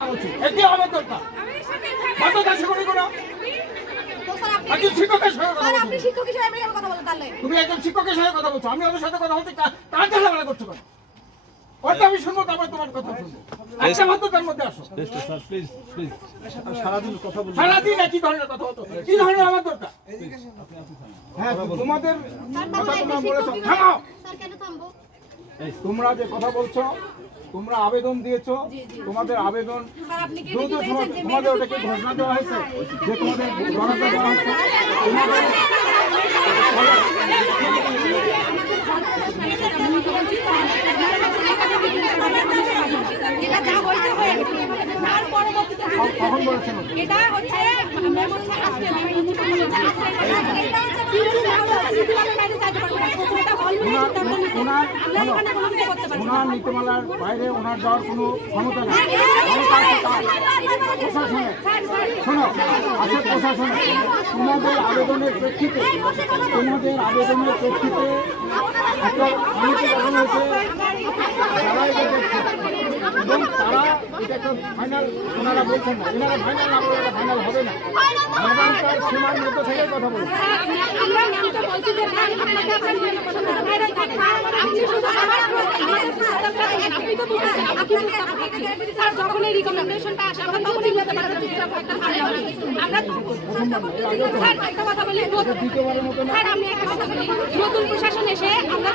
এটি আমার দরকার তুমি একজন শিক্ষকের সঙ্গে কথা বলছো, আমি ওদের সাথে কথা বলছি, কার ঝামেলা করছো কেন? ওটা আমি শুনবো, তারপর তোমার কথা শুনবো। একটা মাত্র তার মধ্যে আসো। সারাদিন একই ধরনের কথা হতো, কি ধরনের আমার দরকার? হ্যাঁ, তোমাদের কথা তোমরা বলেছো, থামাও। তোমরা যে কথা বলছো, তোমরা আবেদন দিয়েছো, তোমাদের আবেদন দ্রুত তোমাদের ওটাকে ঘোষণা দেওয়া হয়েছে যে তোমাদের বরাদ্দ দেওয়া হয়েছে। কখন বলেছেন? ওনার নীতিমালার বাইরে ওনার যাওয়ার কোনো ক্ষমতা নেই। প্রশাসনে শোনো, আছে প্রশাসনে। তোমাদের আবেদনের প্রেক্ষিতে একটা কমিটি গঠন হয়েছে, তারা এটা দেখছে এবং তারা এটা একটা ফাইনাল ওনারা বলছেন না, এনারা ফাইনাল না বলে এটা ফাইনাল হবে না। ম্যাডাম তার সীমার মধ্যে থেকে কথা বলছে। যখন এই রিকমেন্ডেশনটা আসে আমরা তখনই বলতে পারি আমরা স্যার একটা কথা বলি, স্যার আমি একটা কথা বলি, নতুন প্রশাসন এসে আমরা